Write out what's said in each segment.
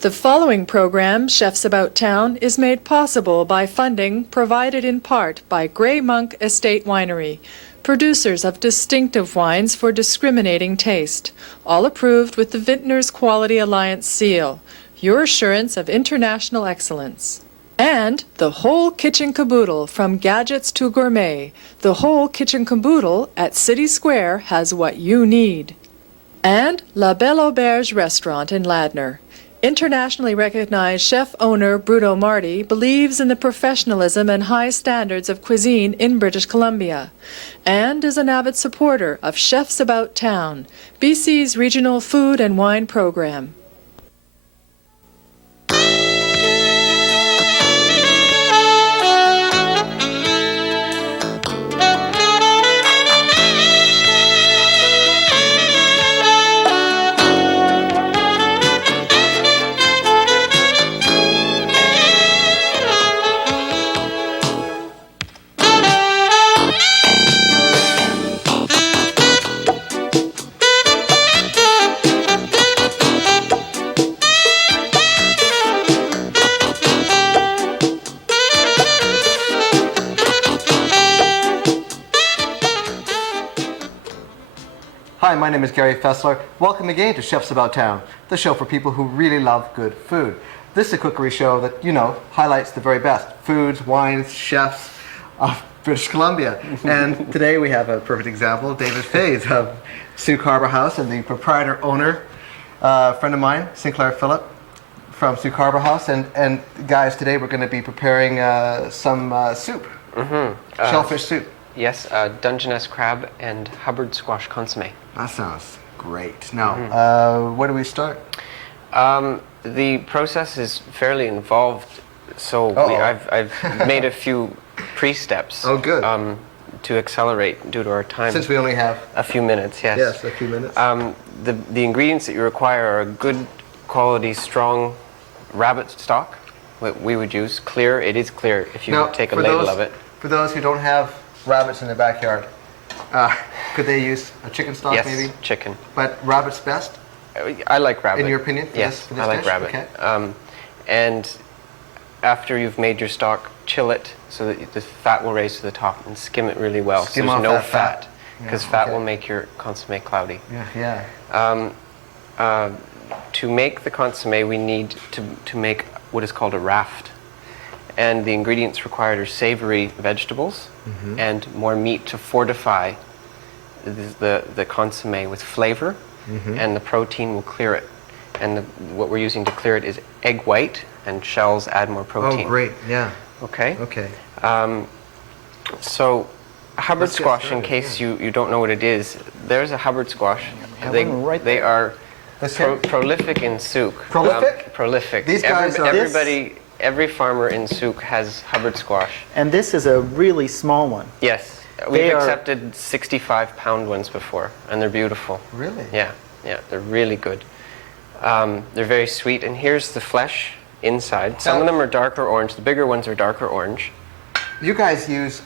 The following program, Chefs About Town, is made possible by funding provided in part by Grey Monk Estate Winery, producers of distinctive wines for discriminating taste, all approved with the Vintners Quality Alliance seal, your assurance of international excellence. And the whole kitchen caboodle, from gadgets to gourmet. The whole kitchen caboodle at City Square has what you need. And La Belle Auberge restaurant in Ladner. Internationally recognized chef-owner Bruno Marty believes in the professionalism and high standards of cuisine in British Columbia, and is an avid supporter of Chefs About Town, BC's regional food and wine program. Hi, my name is Gary Faessler. Welcome again to Chefs About Town, the show for people who really love good food. This is a cookery show that, highlights the very best foods, wines, chefs of British Columbia. And today we have a perfect example, David Feys of Sooke Harbour House and the proprietor owner, friend of mine, Sinclair Philip from Sooke Harbour House. And guys, today we're going to be preparing some soup, shellfish soup. Yes, Dungeness crab and Hubbard squash consomme. That sounds great. Now, where do we start? The process is fairly involved, so I've made a few pre-steps. Oh, good. To accelerate due to our time. Since we only have a few minutes, yes. Yes, a few minutes. The ingredients that you require are a good quality, strong rabbit stock. What we would use clear. It is clear if you take a label of it. For those who don't have rabbits in their backyard, could they use a chicken stock? Yes, maybe? chicken. But rabbit's best? I like rabbit. In your opinion? Yes, for this I like dish? rabbit. Okay. And after you've made your stock, chill it so that the fat will raise to the top and skim it really well. Skim so off there's no that fat. because fat will make your consommé cloudy. Yeah. To make the consommé, we need to make what is called a raft. And the ingredients required are savory vegetables and more meat to fortify the consommé with flavor, and the protein will clear it. And what we're using to clear it is egg white, and shells add more protein. Oh, great, yeah. Okay? Okay. So Hubbard squash, in case you don't know what it is, there's a Hubbard squash. They are prolific in Sooke. Prolific? Prolific. These guys are... Every farmer in Sooke has Hubbard squash. And this is a really small one. Yes. We've accepted 65-pound ones before, and they're beautiful. Really? Yeah, they're really good. They're very sweet, and here's the flesh inside. Some of them are darker orange. The bigger ones are darker orange. You guys use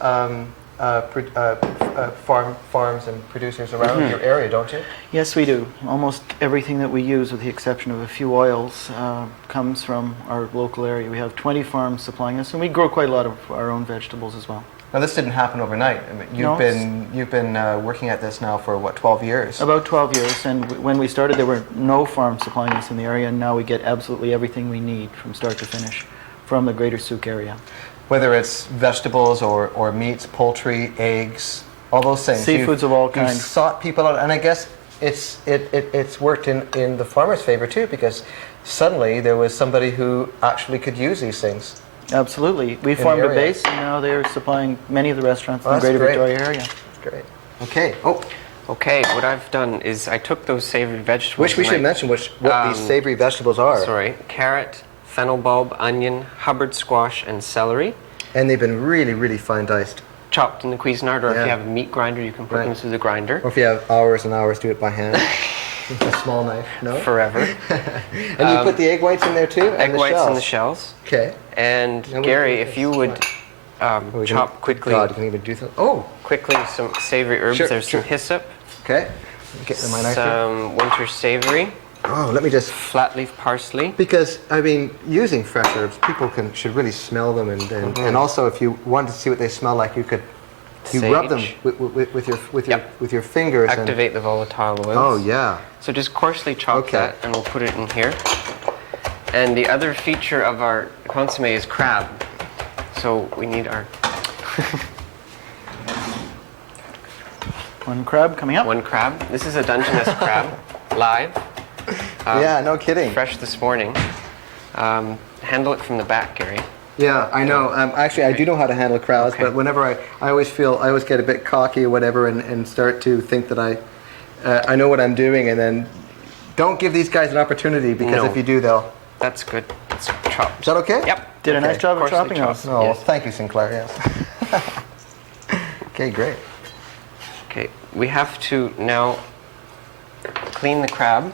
farms and producers around your area, don't you? Yes, we do. Almost everything that we use, with the exception of a few oils, comes from our local area. We have 20 farms supplying us, and we grow quite a lot of our own vegetables as well. Now, this didn't happen overnight. I mean, you've been working at this now for, what, 12 years? About 12 years, and when we started, there were no farms supplying us in the area, and now we get absolutely everything we need from start to finish from the greater Sooke area. Whether it's vegetables or meats, poultry, eggs, all those things. Seafoods of all kinds. You've sought people out, and I guess it's worked in the farmer's favor too, because suddenly there was somebody who actually could use these things. Absolutely. We formed a base, and now they're supplying many of the restaurants in the greater Victoria area. That's great. Okay. Okay, what I've done is I took those savory vegetables. Which we should mention what these savory vegetables are. Sorry, carrot, fennel bulb, onion, Hubbard squash, and celery. And they've been really, really fine diced. Chopped in the Cuisinart, or if you have a meat grinder, you can put them through the grinder. Or if you have hours and hours, do it by hand. With a small knife, no? Forever. And you put the egg whites in there too? Egg whites and the shells. Okay. And Gary, if you would chop quickly. God, you can even do that. Oh! Quickly, some savory herbs. Sure, There's some hyssop. Okay. Get my knife some winter savory. Oh, let me just... flat leaf parsley. Because, I mean, using fresh herbs, people should really smell them. And also, if you wanted to see what they smell like, you rub them Sage. with your fingers. Activate the volatile oils. Oh, yeah. So just coarsely chop Okay. that, and we'll put it in here. And the other feature of our consommé is crab. So we need our One crab coming up. one crab. This is a Dungeness crab, live. Yeah, no kidding. Fresh this morning. Handle it from the back, Gary. Yeah, I know. Actually, I do know how to handle crowds, Okay. but whenever I always get a bit cocky or whatever and start to think that I know what I'm doing, and then don't give these guys an opportunity, because No. if you do, they'll... That's good. It's chopped. Is that okay? Yep. Did a nice job of Coarsely chopping chopped. those. Oh, well, Yes. thank you, Sinclair, yes. Okay, great. Okay, we have to now clean the crab.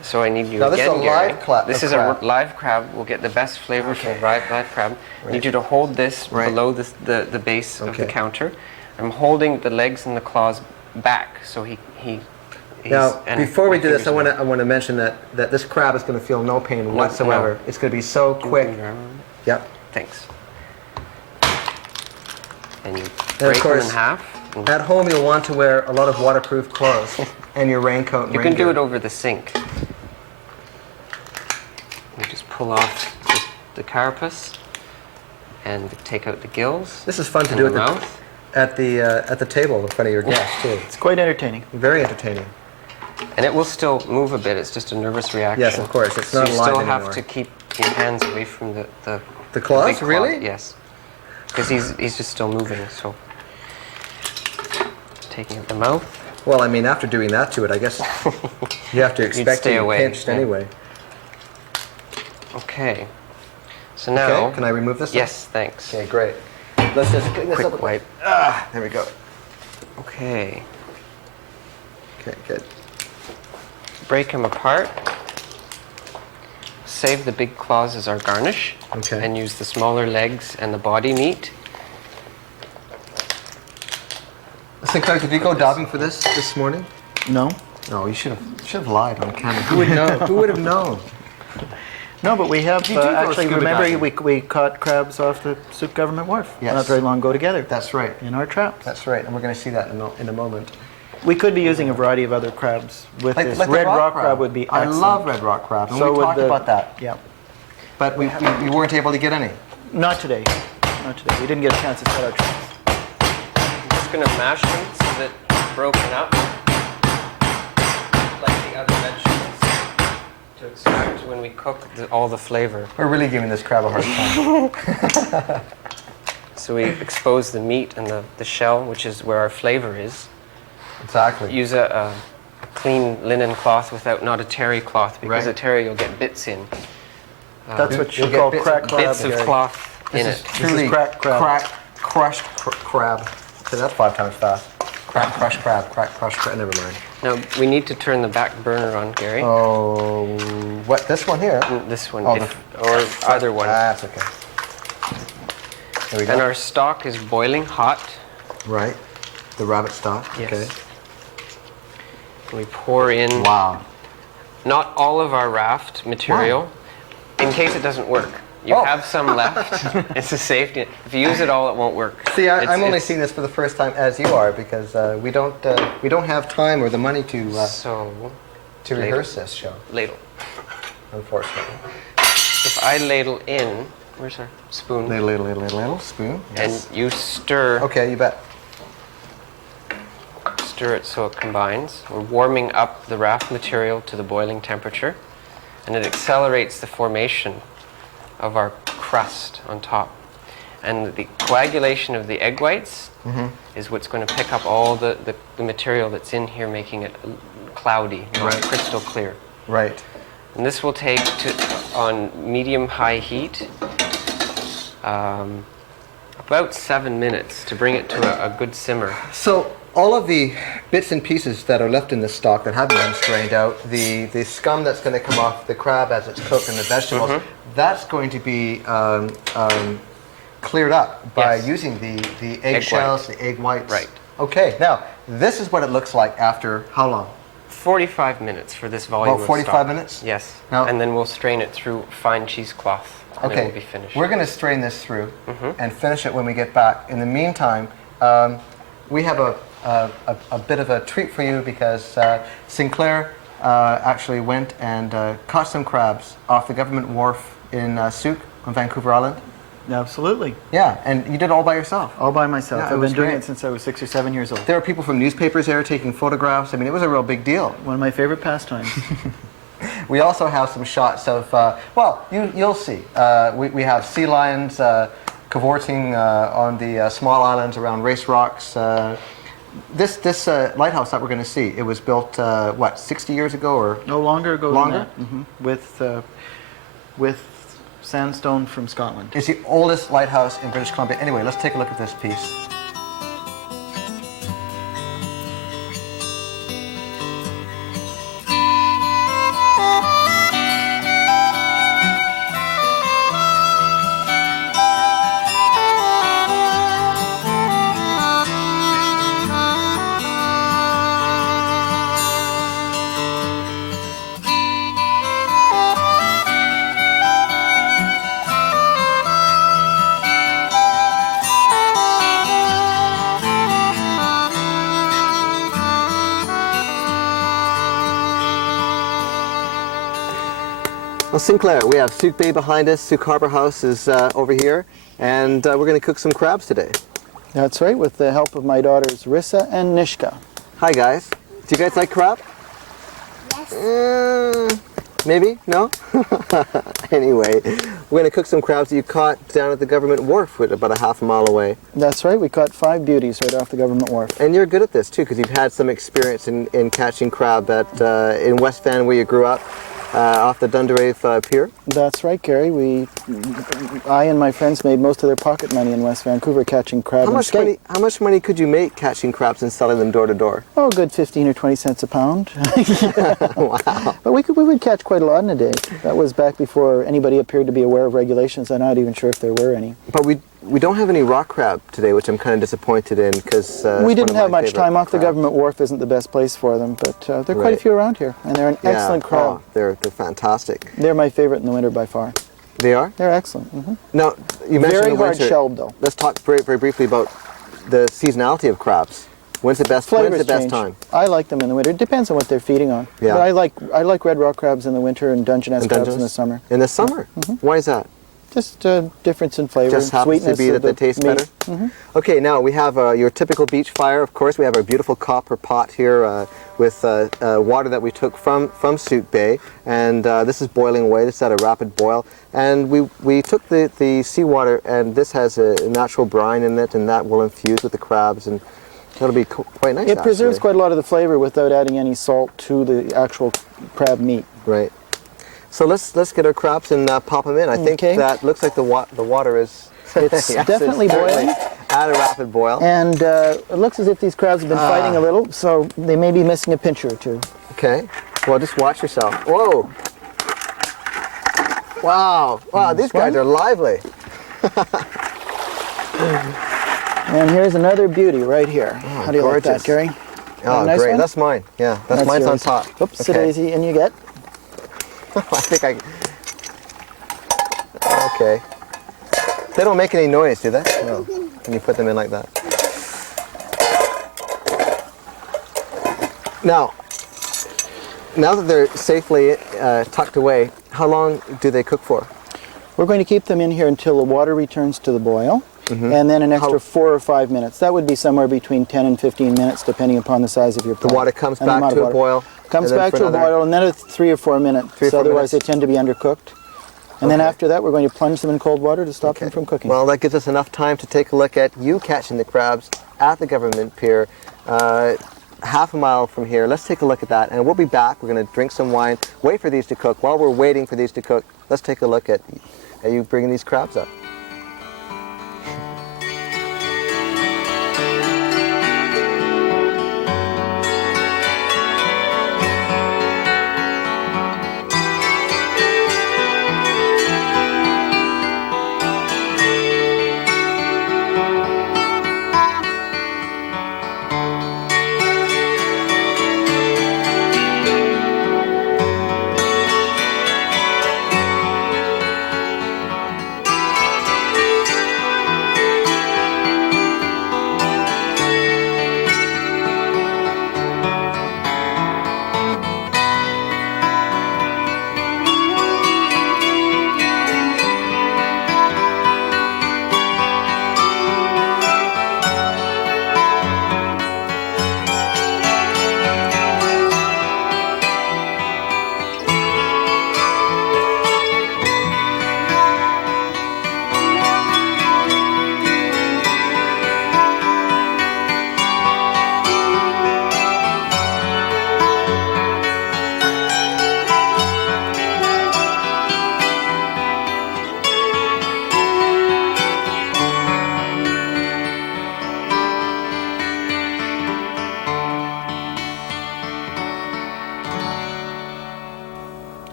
So I need you Now, this again, is a Gary. live This is crab. a live crab. We'll get the best flavor from live crab. I need you to hold this Right. below the base of the Okay. counter. I'm holding the legs and the claws back, so he's... Now, and before we my do this, fingers I want to mention that this crab is going to feel no pain whatsoever. no. It's going to be so quick. Yep. Thanks. And you And of break them course, in half. and At home, you'll want to wear a lot of waterproof clothes and your raincoat and You rain can do gear. it over the sink. You just pull off the carapace and take out the gills. This is fun to and do the mouth. at the table in front of your guests too. It's quite entertaining. Very entertaining. And it will still move a bit. It's just a nervous reaction. Yes, of course. It's So not you alive still anymore. have to keep your hands away from the The claws? big claw. Really? Yes. Because he's just still moving. So taking out the mouth. Well, I mean, after doing that to it, I guess you have to expect stay to be away, pinched yeah. anyway. Okay. So now. Okay, can I remove this? Yes, thanks. Okay, great. Let's just clean this up. Quick wipe. There we go. Okay. Okay, good. Break them apart. Save the big claws as our garnish. Okay. And use the smaller legs and the body meat. Sinclair, did you go diving for this morning? No? No, you should have lied on camera. Who would know? Who would have known? No, but we have You do go actually, scuba remember diving. we caught crabs off the Sooke Government Wharf Yes. not very long ago together. That's right. In our traps. That's right, and we're going to see that in a moment. We could be using a variety of other crabs with this. the Red rock crab would be I excellent. love red rock crab, and So we would talked about that. Yeah. But we weren't able to get any. Not today. Not today. We didn't get a chance to set our traps. I'm just going to mash them so that it's broken up, like the other vegetables, to extract when we cook all the flavor. We're really giving this crab a hard time. So we expose the meat and the shell, which is where our flavor is. Exactly. Use a clean linen cloth not a terry cloth, because Right. a terry you'll get bits in. That's what you'll you get call bits crack of- crab. Bits of Gary. cloth in This is it. truly cracked crab. crushed crab. Say that 5 times fast. Crack, crushed crab. Crack, crushed crab. Never mind. Now we need to turn the back burner on, Gary. Oh, what? This one here? This one, Oh, or either one. That's okay. There we go. And our stock is boiling hot. Right. The rabbit stock. Yes. Okay. We pour in Wow. not all of our raft material, in case it doesn't work. You Oh. have some left. It's a safety. If you use it all, it won't work. See, I'm only It's- seeing this for the first time as you are, because we don't have time or the money to So, rehearse this show, ladle. unfortunately. If I ladle in, where's our spoon? Little spoon. And you stir. Okay, you bet. Stir it so it combines. We're warming up the raft material to the boiling temperature, and it accelerates the formation of our crust on top. And the coagulation of the egg whites is what's going to pick up all the material that's in here, making it cloudy, not Right. crystal clear. Right. And this will take on medium-high heat about 7 minutes to bring it to a good simmer. So all of the bits and pieces that are left in the stock that haven't been strained out, the scum that's going to come off the crab as it's cooked and the vegetables, that's going to be cleared up by Yes. using the Egg egg shells, white. the egg whites. Right. Okay, now this is what it looks like after how long? 45 minutes for this volume About of 45 stock. minutes? Yes. Now- and then we'll strain it through fine cheesecloth, and it will be Okay, finished. we're going to strain this through and finish it when we get back. In the meantime, we have a bit of a treat for you because Sinclair actually went and caught some crabs off the government wharf in Sooke on Vancouver Island. Absolutely. Yeah, and you did it all by yourself. All by myself. Yeah, it I've was been doing great. it since I was 6 or 7 years old. There were people from newspapers there taking photographs. I mean, it was a real big deal. One of my favorite pastimes. We also have some shots of, well, you'll see. We have sea lions cavorting on the small islands around Race Rocks. This lighthouse that we're going to see, it was built, what, 60 years ago or? No longer ago Longer? than that. With sandstone from Scotland. It's the oldest lighthouse in British Columbia. Anyway, let's take a look at this piece. Well, Sinclair, we have Sooke Bay behind us. Sooke Harbour House is over here, and we're going to cook some crabs today. That's right, with the help of my daughters Rissa and Nishka. Hi, guys. Do you guys like crab? Yes. Maybe? No? Anyway, we're going to cook some crabs that you caught down at the government wharf about a half a mile away. That's right, we caught 5 beauties right off the government wharf. And you're good at this, too, because you've had some experience in catching crab in West Van, where you grew up. Off the Dunderave Pier? That's right, Gary. I and my friends made most of their pocket money in West Vancouver catching crab and skate. How much money could you make catching crabs and selling them door to door? Oh, a good 15 or 20 cents a pound. Wow. But we would catch quite a lot in a day. That was back before anybody appeared to be aware of regulations. I'm not even sure if there were any. But we don't have any rock crab today, which I'm kind of disappointed in because we didn't have much time. Off the government wharf isn't the best place for them, but there are quite a few around here, and they're an excellent crab. Oh, they're fantastic. They're my favorite in the winter by far. They are? They're excellent. Mm-hmm. Now, you mentioned very the winter. hard-shelled, though. Let's talk very, very briefly about the seasonality of crabs. When's the best Change. time? I like them in the winter. It depends on what they're feeding on. Yeah. But I like red rock crabs in the winter and Dungeness crabs in the summer. In the summer? Why is that? Just difference in flavor. Just happens to sweetness be of that they taste meat. better? Okay, now we have your typical beach fire, of course. We have our beautiful copper pot here with water that we took from Sooke Bay. And this is boiling away. This is at a rapid boil. And we took the seawater, and this has a natural brine in it, and that will infuse with the crabs. And that'll be quite nice, It preserves actually. quite a lot of the flavor without adding any salt to the actual crab meat. Right. So let's get our crabs and pop them in. I think that looks like the water is It's yes, definitely boiling. At a rapid boil. And it looks as if these crabs have been fighting a little, so they may be missing a pincher or two. Okay. Well, just watch yourself. Whoa. Wow. Wow, these guys are lively. And here's another beauty right here. How do you like that, gorgeous. Gary? Oh, nice great. one? That's mine. Yeah, that's mine's yours. on top. Oops, Okay. daisy, and you get. I think Okay. They don't make any noise, do they? No. When you put them in like that. Now that they're safely tucked away, how long do they cook for? We're going to keep them in here until the water returns to the boil, and then an extra 4 or 5 minutes. That would be somewhere between 10 and 15 minutes, depending upon the size of your pot. The water comes and the back amount to of a water. boil. Comes and then back for to a another- boil, and then 3 or 4 minutes. 3 or 4 Otherwise, minutes. they tend to be undercooked. And then after that, we're going to plunge them in cold water to stop them from cooking. Well, that gives us enough time to take a look at you catching the crabs at the government pier, half a mile from here. Let's take a look at that, and we'll be back. We're going to drink some wine, wait for these to cook. While we're waiting for these to cook, let's take a look at you bringing these crabs up.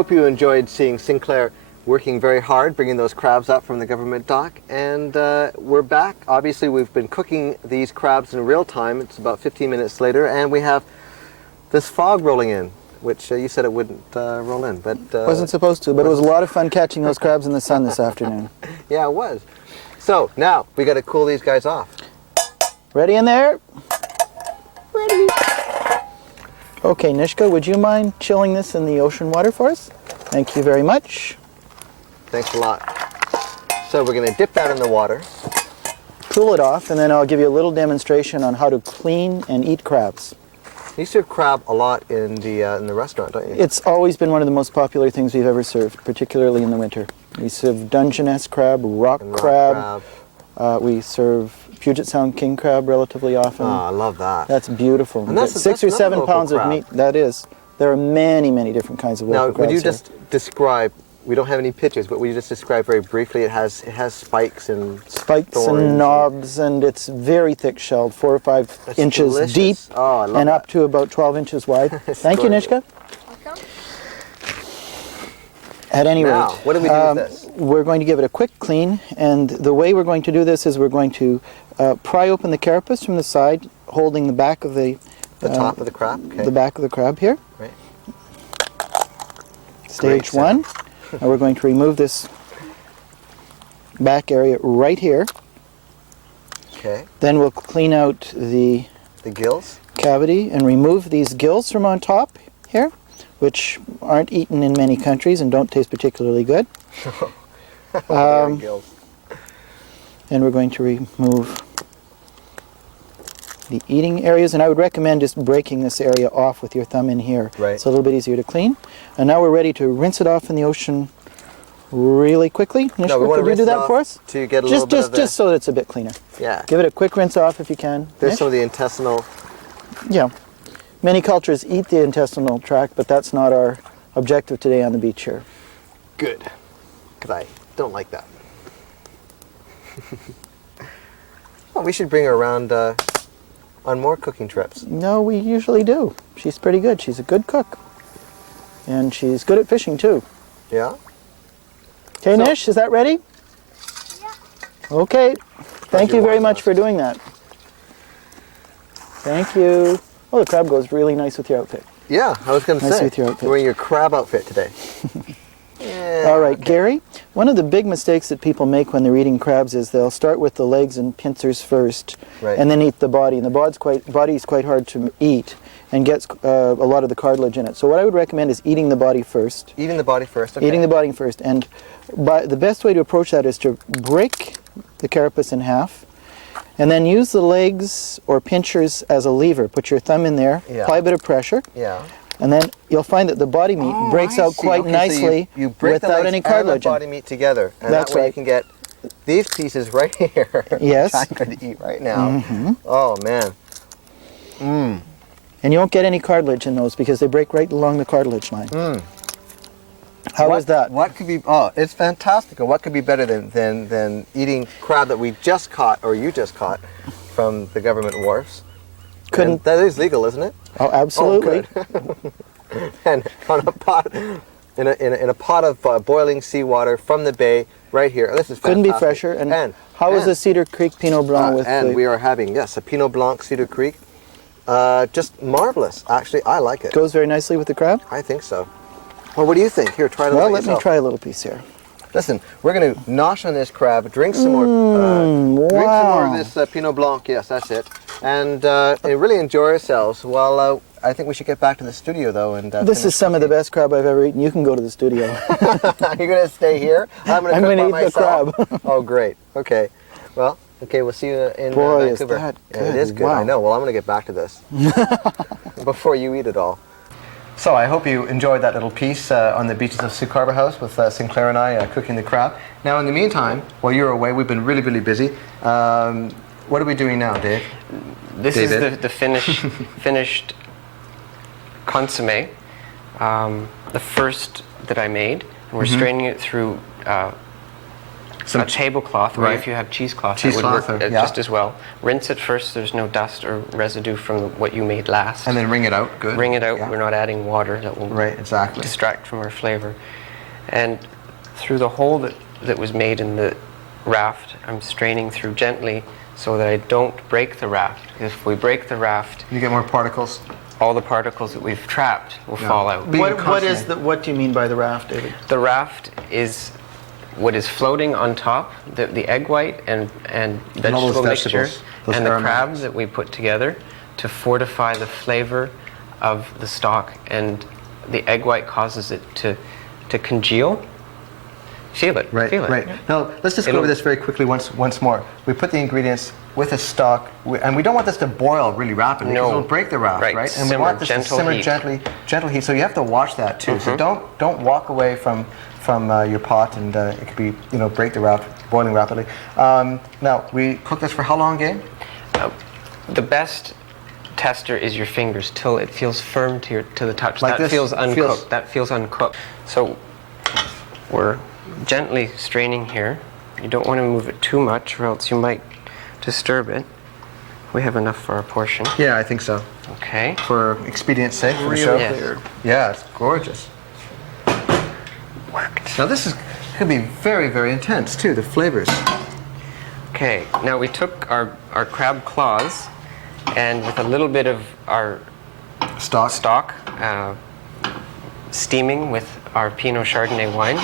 hope you enjoyed seeing Sinclair working very hard, bringing those crabs up from the government dock. And we're back. Obviously, we've been cooking these crabs in real time. It's about 15 minutes later, and we have this fog rolling in, which you said it wouldn't roll in, but Wasn't supposed to, but it was a lot of fun catching those crabs in the sun this afternoon. yeah, it was. So now we got to cool these guys off. Ready in there? Ready. Okay, Nishka, would you mind chilling this in the ocean water for us? Thank you very much. Thanks a lot. So we're going to dip that in the water. Cool it off, and then I'll give you a little demonstration on how to clean and eat crabs. You serve crab a lot in the restaurant, don't you? It's always been one of the most popular things we've ever served, particularly in the winter. We serve Dungeness crab, rock crab. We serve Puget Sound king crab relatively often. Oh, I love that. That's beautiful. And that's 6 or another 7 local pounds crab. of meat. That is. There are many, many different kinds of local Now, crabs. would you here. just describe? We don't have any pictures, but would you just describe very briefly? It has spikes and spikes thorns and knobs, and it's very thick shelled, 4 or 5 That's inches delicious. deep, Oh, I love and that. up to about 12 inches wide. Thank you, Nishka. At any Now, rate, what do we do with this? we're going to give it a quick clean, and the way we're going to do this is we're going to pry open the carapace from the side, holding the back of the top of the crab. Okay. the back of the crab here. Right. Stage Great one. And we're going to remove this back area right here. Okay. Then we'll clean out the The gills. cavity and remove these gills from on top here, which aren't eaten in many countries and don't taste particularly good. Gills. And we're going to remove the eating areas, and I would recommend just breaking this area off with your thumb in here. Right. It's a little bit easier to clean. And now we're ready to rinse it off in the ocean really quickly. Nishka, we want to could you rinse do it that off for us? to get a little bit of the... Just so that it's a bit cleaner. Yeah. Give it a quick rinse off if you can. There's Nish? some of the intestinal... Yeah. Many cultures eat the intestinal tract, but that's not our objective today on the beach here. Good. Because I don't like that. Well, we should bring her around on more cooking trips. No, we usually do. She's pretty good. She's a good cook. And she's good at fishing, too. Yeah? Okay, So- Nish, is that ready? Yeah. Okay. Thank you very much for doing that. Thank you. Oh, the crab goes really nice with your outfit. Yeah, I was going to Nice say. with your outfit. You're wearing your crab outfit today. Yeah. All right, Gary, one of the big mistakes that people make when they're eating crabs is they'll start with the legs and pincers first, Right. and then eat the body. And the body is quite hard to eat and gets a lot of the cartilage in it. So what I would recommend is eating the body first. Eating the body first. Okay. Eating the body first. And the best way to approach that is to break the carapace in half, and then use the legs or pinchers as a lever. Put your thumb in there, Yeah. apply a bit of pressure, Yeah. and then you'll find that the body meat breaks I out see. quite Okay, so nicely you break the without legs any and the cartilage in it. body meat together, and That's that way you right. can get these pieces right here. Yes. which I'm going to eat right now. Oh man. And you won't get any cartilage in those because they break right along the cartilage line. How was that? What could be? Oh, it's fantastic. And what could be better than eating crab that we just caught, or you just caught, from the government wharfs? Couldn't. And that is legal, isn't it? Oh, absolutely. Oh, good. And on a pot, in a pot of boiling seawater from the bay, right here. This is fantastic. Couldn't be fresher. And how was the Cedar Creek Pinot Blanc with and the... we are having, yes, a Pinot Blanc Cedar Creek. Just marvelous. Actually, I like it. Goes very nicely with the crab? I think so. Well, what do you think? Here, try it Well, out let me yourself. try a little piece here. Listen, we're going to nosh on this crab, drink some more, drink some more of this Pinot Blanc. Yes, that's it, and really enjoy ourselves. Well, I think we should get back to the studio though, and This is some of the best crab I've ever eaten. You can go to the studio. You're going to stay here. I'm going to eat the crab. Oh, great. Okay. Well, okay. We'll see you in Boy, is Vancouver. that Yeah, it good. is good. Wow. I know. Well, I'm going to get back to this before you eat it all. So I hope you enjoyed that little piece on the beaches of Sooke Harbour House with Sinclair and I cooking the crab. Now, in the meantime, while you're away, we've been really, really busy. What are we doing now, Dave? This David? is the finished consommé, the first that I made. And we're straining it through a tablecloth, or Right. if you have cheesecloth, Cheesecloth, that would work yeah. just as well. Rinse it first, there's no dust or residue from what you made last. And then wring it out. Good. Wring it out, Yeah. we're not adding water that will Right, exactly. distract from our flavor. And through the hole that was made in the raft, I'm straining through gently so that I don't break the raft. If we break the raft, You get more particles. all the particles that we've trapped will Yeah. fall out. Being What do you mean by the raft, David? The raft is what is floating on top, the egg white and all those vegetable mixture, vegetables, those and the aromatics. crab that we put together to fortify the flavor of the stock. And the egg white causes it to congeal. Feel it. Right, Feel it. right. Now, let's just go It'll- over this very quickly once more. We put the ingredients with a stock, and we don't want this to boil really rapidly because No. it'll break the raft, Right, right? And simmer, we want this to gentle simmer heat. gentle heat. So you have to watch that too. So don't walk away from your pot, and it could be break the raft, boiling rapidly. Now we cook this for how long, Gabe? The best tester is your fingers till it feels firm to the touch. Like that this feels uncooked. feels- That feels uncooked. So we're gently straining here. You don't want to move it too much, or else you might disturb it. We have enough for our portion. Yeah, I think so. Okay. For expedience sake, for the Real show. Yes. clear. Yeah, it's gorgeous. Worked. Now this is going to be very, very intense too. The flavors. Okay. Now we took our crab claws, and with a little bit of our stock, steaming with our Pinot Chardonnay wine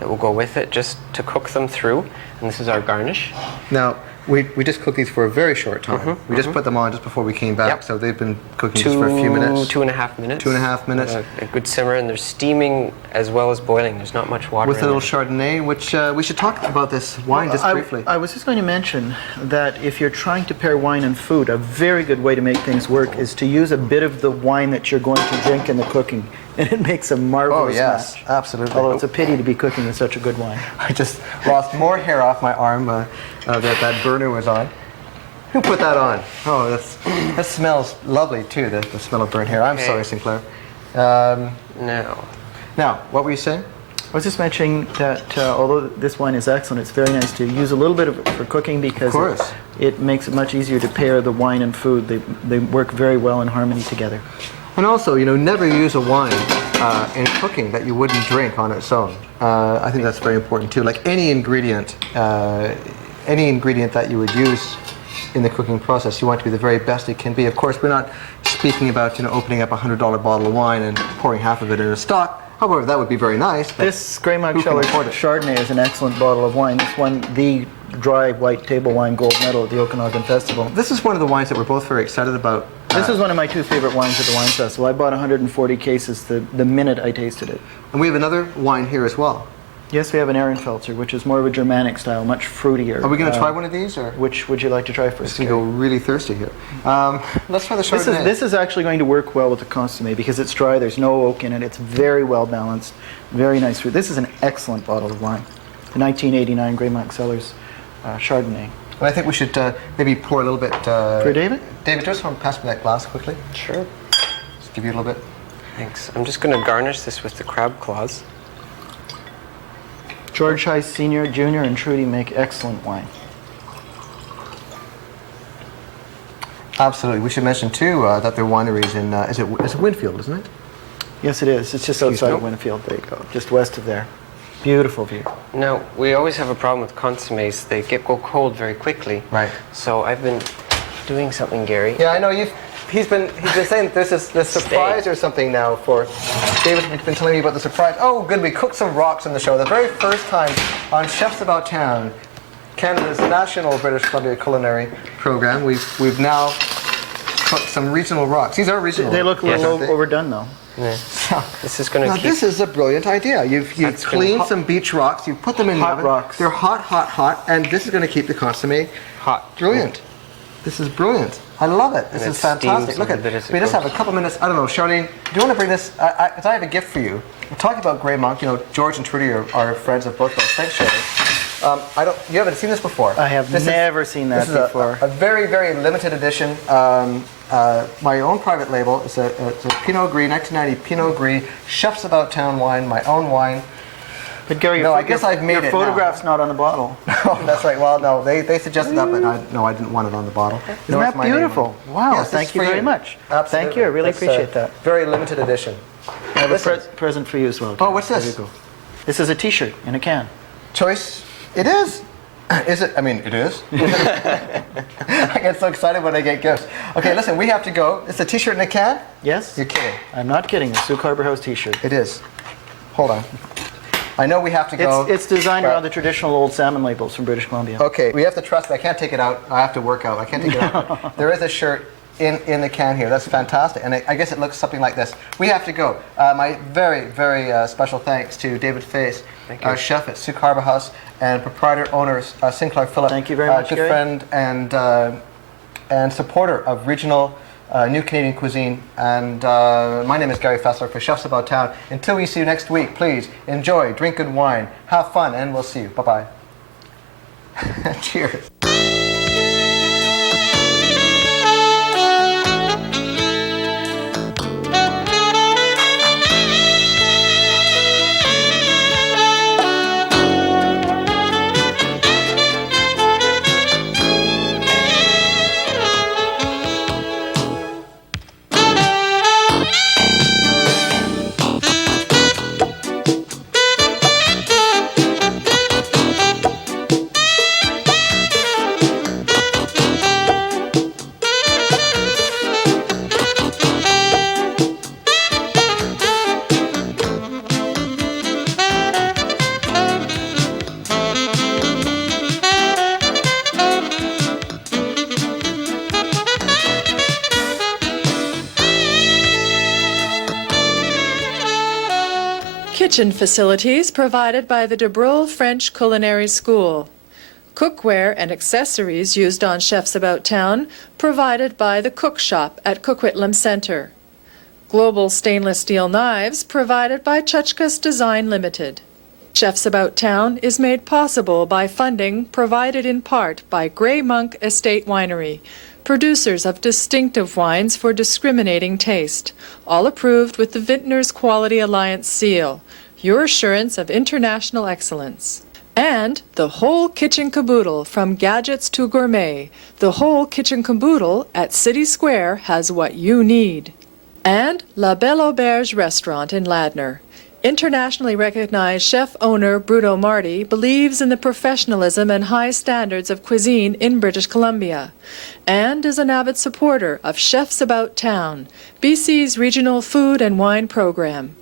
that will go with it, just to cook them through. And this is our garnish. Now, we just cooked these for a very short time. We just put them on just before we came back, Yep. so they've been cooking just for a few minutes. 2.5 minutes. 2.5 minutes. A good simmer, and they're steaming as well as boiling. There's not much water With a in little there. Chardonnay, which we should talk about this wine just briefly. I was just going to mention that if you're trying to pair wine and food, a very good way to make things work is to use a bit of the wine that you're going to drink in the cooking, and it makes a marvelous yes, match. absolutely. Although it's a pity to be cooking with such a good wine. I just lost more hair off my arm that burner was on. Who put that on? Oh, that smells lovely too, the smell of burnt hair. I'm Okay. sorry, Sinclair. No. Now, what were you saying? I was just mentioning that although this wine is excellent, it's very nice to use a little bit of it for cooking because course. it makes it much easier to pair the wine and food. They work very well in harmony together. And also, never use a wine in cooking that you wouldn't drink on its own. I think that's very important too. Like any ingredient that you would use in the cooking process, you want to be the very best it can be. Of course, we're not speaking about opening up a $100 bottle of wine and pouring half of it in a stock. However, that would be very nice. But This Grey Monk who can afford it? Chardonnay is an excellent bottle of wine. This won the dry white table wine gold medal at the Okanagan Festival. This is one of the wines that we're both very excited about. This is one of my two favorite wines at the wine festival. I bought 140 cases the minute I tasted it. And we have another wine here as well. Yes, we have an Ehrenfelser, which is more of a Germanic style, much fruitier. Are we going to try one of these, or Which would you like to try first? just going to go really thirsty here? Let's try the Chardonnay. This is actually going to work well with the consommé because it's dry. There's no oak in it. It's very well balanced. Very nice fruit. This is an excellent bottle of wine. The 1989 Grey Monk Cellars Chardonnay. And I think we should maybe pour a little bit. For David? David, just want to pass me that glass quickly. Sure. Just give you a little bit. Thanks. I'm just going to garnish this with the crab claws. George Heiss Sr., Jr., and Trudy make excellent wine. Absolutely. We should mention too that their wineries in is it Winfield, isn't it? Yes, it is. It's just outside of Winfield. There you go. Just west of there. Beautiful view. Now, we always have a problem with consommes. They go cold very quickly. Right. So I've been doing something, Gary. Yeah, I know. He's been saying that there's this surprise or something now for David's been telling me about the surprise. Oh, good. We cooked some rocks on the show. The very first time on Chefs About Town, Canada's national British Columbia culinary program. We've now cooked some regional rocks. These are regional. They look a Yes, little aren't they? overdone, though. Yeah. This is going Now to keep... this is a brilliant idea. You've That's gonna cleaned hot- some beach rocks. You've put them in the Hot oven. rocks. They're hot, and this is going to keep the consommé hot. brilliant. This is brilliant. I love it. This And is it fantastic. steams Look a at bit as it we just have goes. a couple minutes. I don't know, Charlene, do you want to bring this? Because I have a gift for you. We're talking about Grey Monk. George and Trudy are friends of both those. Thanks, Charlene. You haven't seen this before. I have never seen that this is before. A very, very limited edition. My own private label. It's a Pinot Gris, 1990 Pinot Gris, Chefs About Town wine, my own wine. But Gary, No, I guess I've made your it photograph's not on the bottle. Oh, that's right. Well, no, they suggested that, but I didn't want it on the bottle. Isn't that beautiful? Wow, Yes, thank you very much. Absolutely. Thank you, I really That's, appreciate that. Very limited edition. I have Listen. a present for you as well. Oh, what's There this? you go. This is a T-shirt in a can. Choice. It is. Is it? I mean, it is. I get so excited when I get gifts. Okay, listen, we have to go. It's a T-shirt in a can? Yes? You're kidding. I'm not kidding. A Sooke Harbour House T-shirt. It is. Hold on. I know we have to go. It's designed but- around the traditional old salmon labels from British Columbia. Okay, we have to trust me. I can't take it out. I have to work out. I can't take it out. There is a shirt in the can here. That's fantastic. And I guess it looks something like this. We have to go. My very, very special thanks to David Feys, our chef at Sooke Harbour House, and proprietor owners Sinclair Philip. Thank you very much, good Gary. friend and supporter of regional New Canadian cuisine. And my name is Gary Faessler for Chefs About Town. Until we see you next week, please enjoy, drink good wine, have fun, and we'll see you. Bye-bye. Cheers. Kitchen facilities provided by the De Breuil French Culinary School. Cookware and accessories used on Chefs About Town provided by the Cook Shop at Coquitlam Centre. Global stainless steel knives provided by Chutka's Design Limited. Chefs About Town is made possible by funding provided in part by Grey Monk Estate Winery, producers of distinctive wines for discriminating taste, all approved with the Vintners Quality Alliance seal, your assurance of international excellence. And the whole kitchen caboodle, from gadgets to gourmet, the whole kitchen caboodle at City Square has what you need. And La Belle Auberge restaurant in Ladner. Internationally recognized chef-owner Bruno Marty believes in the professionalism and high standards of cuisine in British Columbia, and is an avid supporter of Chefs About Town, BC's regional food and wine program.